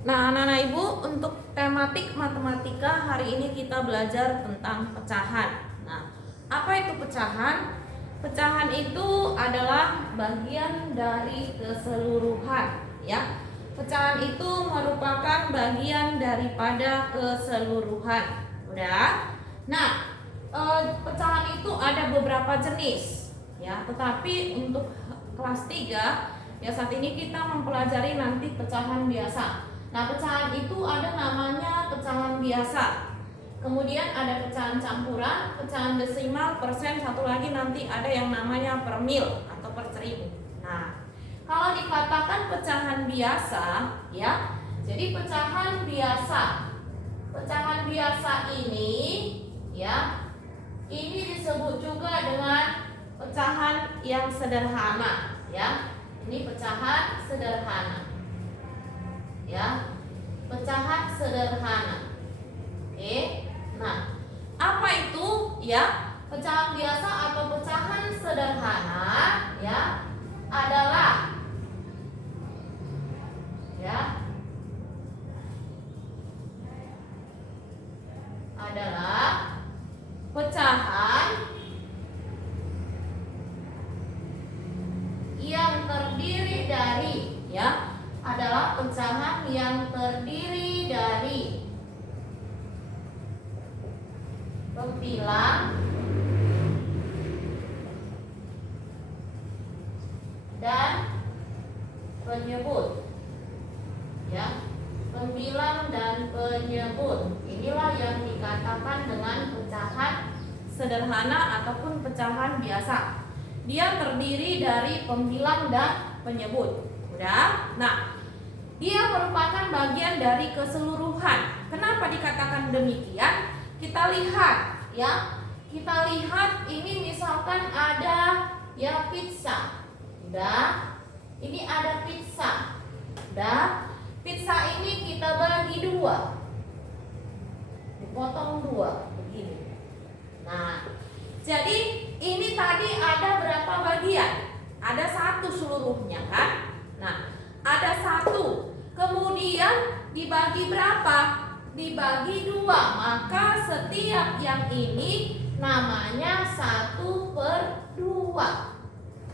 Nah, anak-anak ibu, untuk tematik matematika hari ini kita belajar tentang pecahan. Nah, apa itu pecahan? Pecahan itu adalah bagian dari keseluruhan, ya. Pecahan itu merupakan bagian daripada keseluruhan. Udah? Nah, pecahan itu ada beberapa jenis, ya. Tetapi untuk kelas 3, ya, saat ini kita mempelajari nanti pecahan biasa. Nah, pecahan itu ada namanya pecahan biasa. Kemudian ada pecahan campuran, pecahan desimal, persen, satu lagi nanti ada yang namanya per mil atau per seribu. Nah, kalau dikatakan pecahan biasa, ya, jadi pecahan biasa ini, ya, ini disebut juga dengan pecahan yang sederhana, ya. Ini pecahan sederhana, ya, pecahan sederhana. Oke. Nah, apa itu, ya? Pecahan biasa atau pecahan sederhana, ya, adalah, ya, pecahan yang terdiri dari, ya, adalah pecahan yang terdiri dari pembilang dan penyebut, ya, pembilang dan penyebut. Inilah yang dikatakan dengan pecahan sederhana ataupun pecahan biasa. Dia terdiri dari pembilang dan penyebut. Udah? Nah, dia merupakan bagian dari keseluruhan. Kenapa dikatakan demikian? Kita lihat, ya. Kita lihat ini misalkan ada, ya, pizza. Udah? Ini ada pizza. Udah? Pizza ini kita bagi dua, dipotong dua, begini. Nah, jadi ini tadi ada berapa bagian? Ada satu seluruhnya, kan? Nah, ada satu. Kemudian dibagi berapa? Dibagi dua. Maka setiap yang ini namanya 1/2,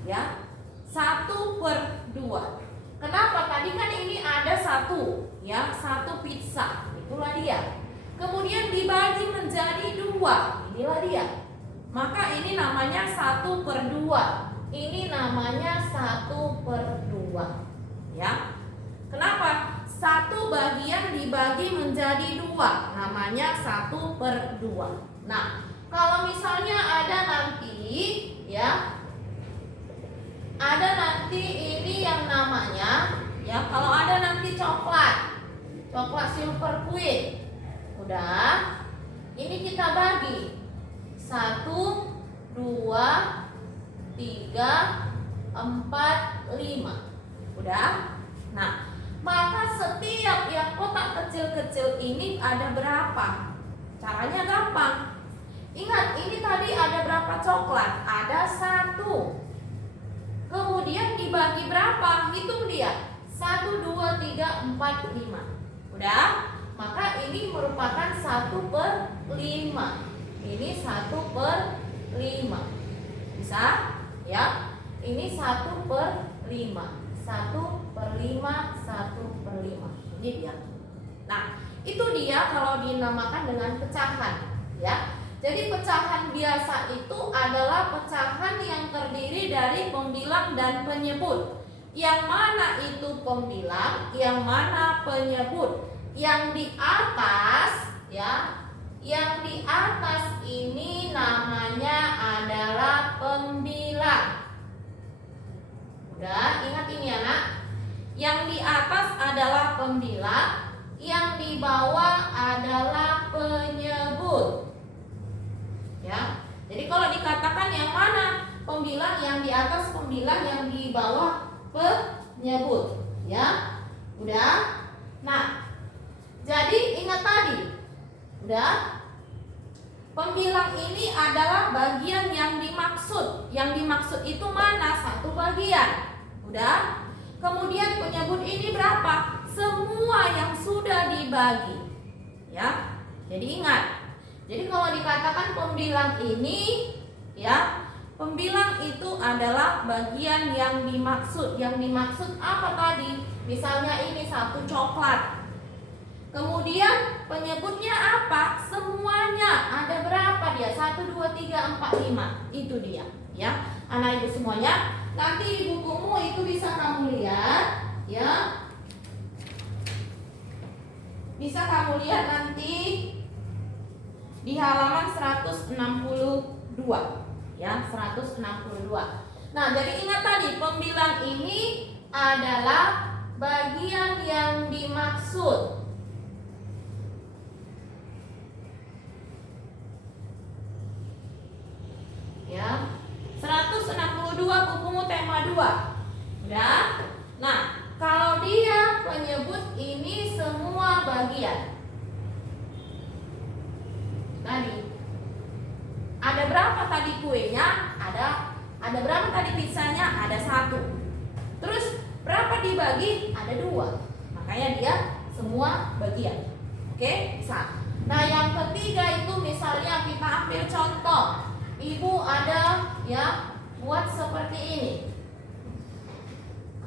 ya, 1/2. Kenapa? Tadi kan ini ada satu, ya, satu pizza, itulah dia. Kemudian dibagi menjadi dua, inilah dia. Maka ini namanya 1/2. Ini namanya 1/2, ya. Kenapa? Satu bagian dibagi menjadi dua, namanya 1/2. Nah, kalau misalnya ada nanti, ya, ada nanti ini yang namanya, ya, kalau ada nanti coklat silver queen. Udah, ini kita bagi 1, 2, 3, 4, 5. Udah. Nah, maka setiap yang kotak kecil-kecil ini ada berapa? Caranya gampang. Ingat, ini tadi ada berapa coklat? Ada 1. Kemudian dibagi berapa? Hitung dia. 1, 2, 3, 4, 5. Udah? Maka ini merupakan 1/5. Ini 1/5. Bisa? Ya. Ini 1/5. 1/5, 1/5. Ini dia. Nah, itu dia kalau dinamakan dengan pecahan, ya. Jadi pecahan biasa itu adalah pecahan yang terdiri dari pembilang dan penyebut. Yang mana itu pembilang, yang mana penyebut. Yang di atas, ya, yang di atas ini namanya adalah pembilang. Udah, ingat ini anak. Yang di atas adalah pembilang, yang di bawah adalah penyebut. Ya. Jadi kalau dikatakan yang mana pembilang, yang di atas pembilang, yang di bawah penyebut, ya. Udah? Nah, jadi ingat tadi. Udah? Pembilang ini adalah bagian yang dimaksud. Yang dimaksud itu mana? Satu bagian. Udah? Kemudian penyebut ini berapa? Semua semua yang sudah dibagi. Ya. Jadi ingat. Jadi kalau dikatakan pembilang ini, ya, pembilang itu adalah bagian yang dimaksud. Yang dimaksud apa tadi? Misalnya ini 1 coklat. Kemudian penyebutnya apa? Semuanya. Ada berapa dia? 1, 2, 3, 4, 5. Itu dia, ya. Anak ibu semuanya, nanti di bukumu itu bisa kamu lihat, ya. Bisa kamu lihat nanti di halaman 162, ya, 162. Nah, jadi ingat tadi pembilang ini adalah bagian yang dimaksud. Ya. 162 bukumu tema 2. Udah? Nah, kalau dia menyebut ini semua bagian. Tadi ada berapa tadi kuenya? Ada berapa tadi pizzanya? Ada 1. Terus berapa dibagi? Ada 2. Makanya dia semua bagian. Oke, bisa. Nah, yang ketiga itu misalnya kita ambil contoh. Ibu ada, ya, buat seperti ini.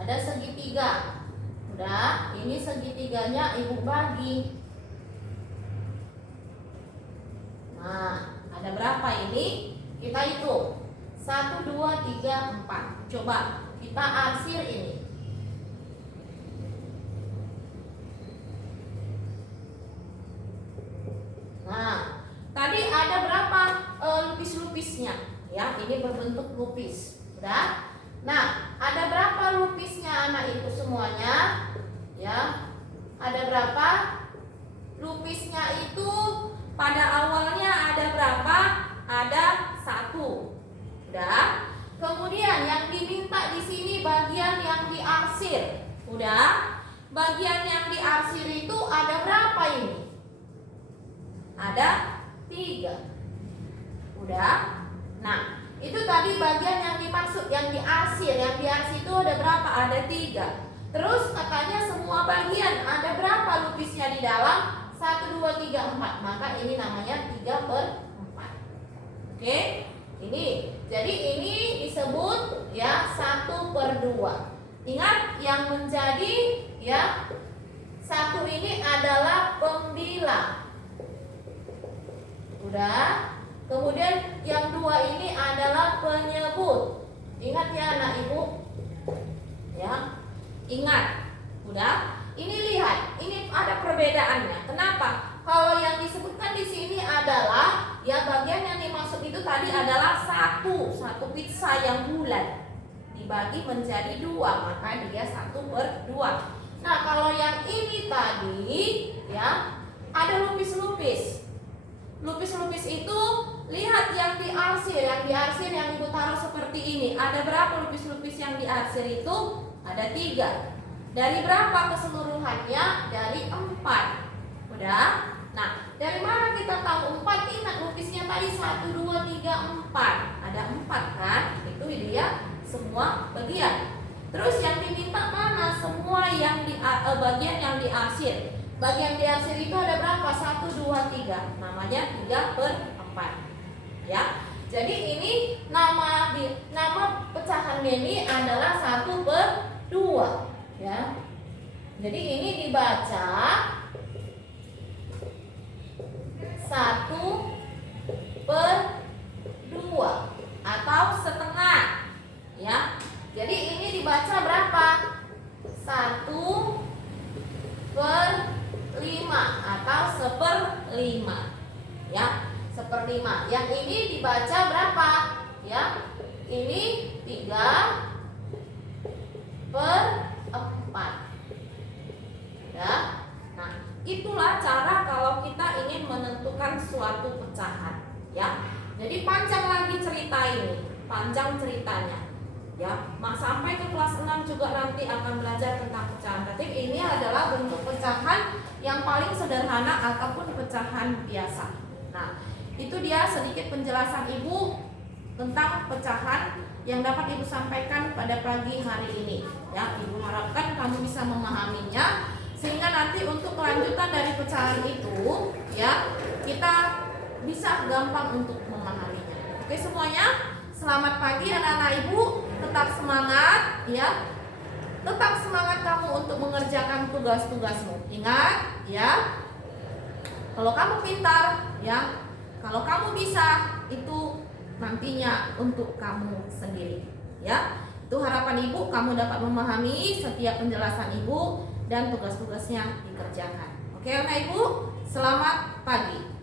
Ada segitiga. Udah, ini segitiganya ibu bagi. Nah, ada berapa ini? Kita hitung. 1, 2, 3, 4. Coba kita arsir ini. Nah, tadi ada berapa lupis-lupisnya? Ya, ini berbentuk lupis. Udah? Nah, ada berapa lupisnya anak itu semuanya? Ya, ada berapa? Lupisnya itu pada awalnya ada berapa? Ada 1. Udah? Kemudian yang diminta di sini bagian yang diarsir. Udah? Bagian yang diarsir itu ada berapa ini? Ada 3. Udah? Nah, itu tadi bagian yang dimaksud, yang diarsir. Yang diarsir itu ada berapa? Ada 3. Terus katanya semua bagian, ada berapa lupisnya di dalam? 1, 2, 3, 4. Maka ini namanya 3/4. Oke? Ini. Jadi ini disebut, ya, 1/2. Ingat yang menjadi, ya, 1 ini adalah pembilang. Udah? Kemudian yang 2 ini adalah penyebut. Ingat ya anak ibu? Ya. Ingat. Udah? Ini lihat, ini ada perbedaannya. Kenapa? Kalau yang disebutkan di sini adalah, ya, bagian yang dimaksud itu tadi adalah satu pizza yang bulat dibagi menjadi 2, maka dia 1/2. Nah, kalau yang ini tadi, ya, ada lupis-lupis. Lupis-lupis itu lihat yang diarsir, yang ibu taruh seperti ini. Ada berapa lupis-lupis yang diarsir itu? Ada 3. Dari berapa keseluruhannya? Dari 4. Udah? Nah, dari mana kita tahu 4? Ingat lupisnya tadi 1, 2, 3, 4. Ada 4 kan? Itu dia semua bagian. Terus yang diminta mana? Semua yang bagian yang diarsir. Bagian diarsir itu ada berapa? 1, 2, 3. Namanya 3/4. Ya. Jadi ini nama pecahan ini adalah 1/2. Ya. Jadi ini dibaca 1/2 atau setengah. Ya. Jadi ini dibaca berapa? 1/5 atau 1/5. Ya, 1/5. Yang ini dibaca berapa? Ya. Ini 3/4. Ya. Nah, itulah cara kalau kita ingin menentukan suatu pecahan, ya. Jadi panjang lagi cerita ini, panjang ceritanya. Ya, sampai ke kelas 6 juga nanti akan belajar tentang pecahan. Tapi ini adalah bentuk pecahan yang paling sederhana ataupun pecahan biasa. Nah, itu dia sedikit penjelasan Ibu tentang pecahan yang dapat Ibu sampaikan pada pagi hari ini. Ya, Ibu harapkan kamu bisa memahaminya sehingga nanti untuk kelanjutan dari pecahan itu ya kita bisa gampang untuk memahaminya. Oke semuanya, selamat pagi anak-anak ibu, tetap semangat ya. Tetap semangat kamu untuk mengerjakan tugas-tugasmu. Ingat ya, kalau kamu pintar ya, kalau kamu bisa, itu nantinya untuk kamu sendiri ya. Itu harapan ibu, kamu dapat memahami setiap penjelasan ibu dan tugas-tugasnya dikerjakan. Oke anak ibu, selamat pagi.